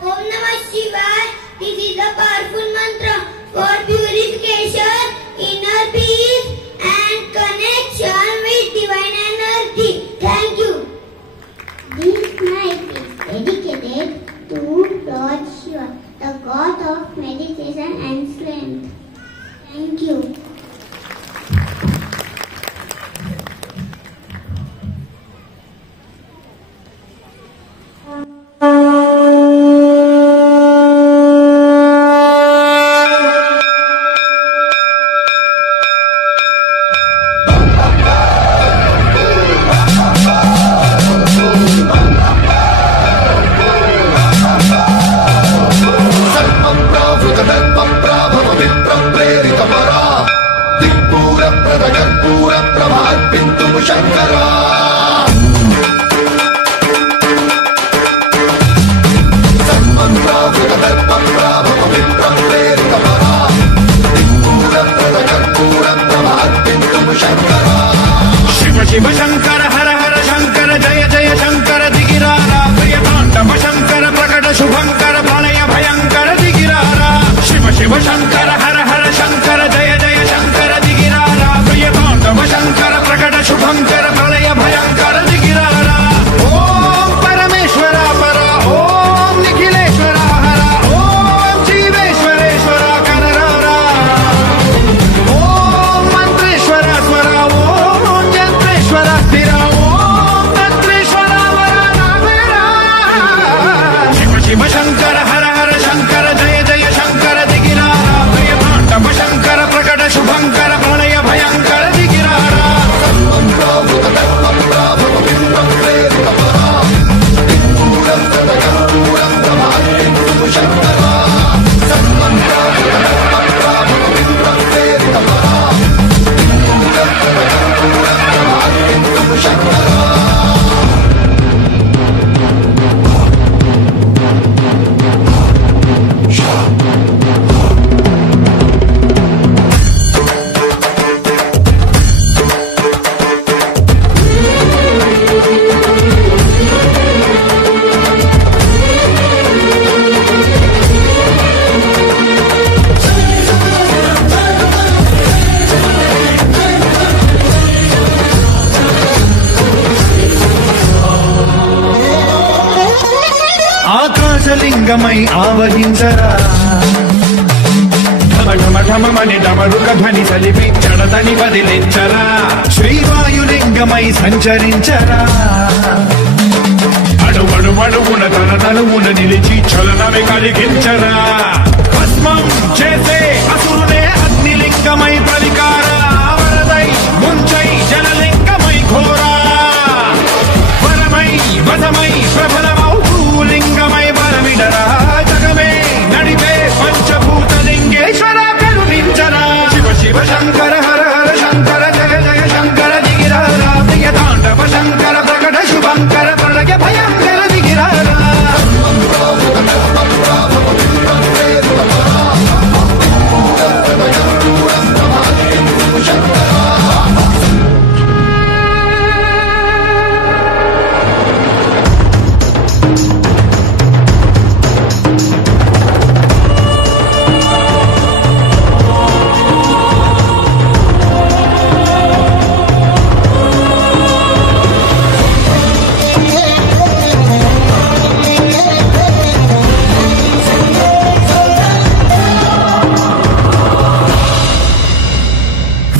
Om Namah Shivaya. This is a powerful mantra for purification, inner peace and connection with divine energy. Thank you. This night is dedicated to Lord Shiva, the god of meditation and strength. Thank you. ఆకాశలింగమై ఆవహించరా ఢమఢమఢమని డమరుక ధ్వని సలిపి చడదని వదిలించరా శ్రీవాయులింగమై సంచరించరా అడుగడుగడుగున తన తనువున నిలిచి చలనమే కలిగించరా భస్మం చేసే అసురునే అగ్నిలింగమై పలికారా వరదై ముంచై జలలింగమై ఘోరా వరమై వదమై ప్రబలమౌ లింగమై బలమిడరా జగమే నడిపే పంచభూత లింగేశ్వర కరుణించరా శివ శివ శంకర హర హర శంకర జయ జయ శంకర దిగిరారా ప్రియ తాండవ శంకర ప్రకట శుభంకర ప్రళయ భయంకర దిగిరారా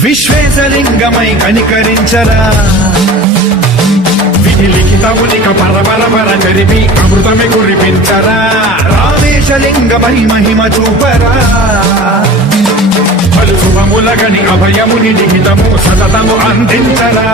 విశ్వేశలింగమై కనికరించరా విధి లిఖితమునిక పరపర జరిపి అమృతమే కురిపించరా రామేశలింగమై మహిమ చూపరా పలు శుభములగని అభయముని లిఖితము సతతము అందించరా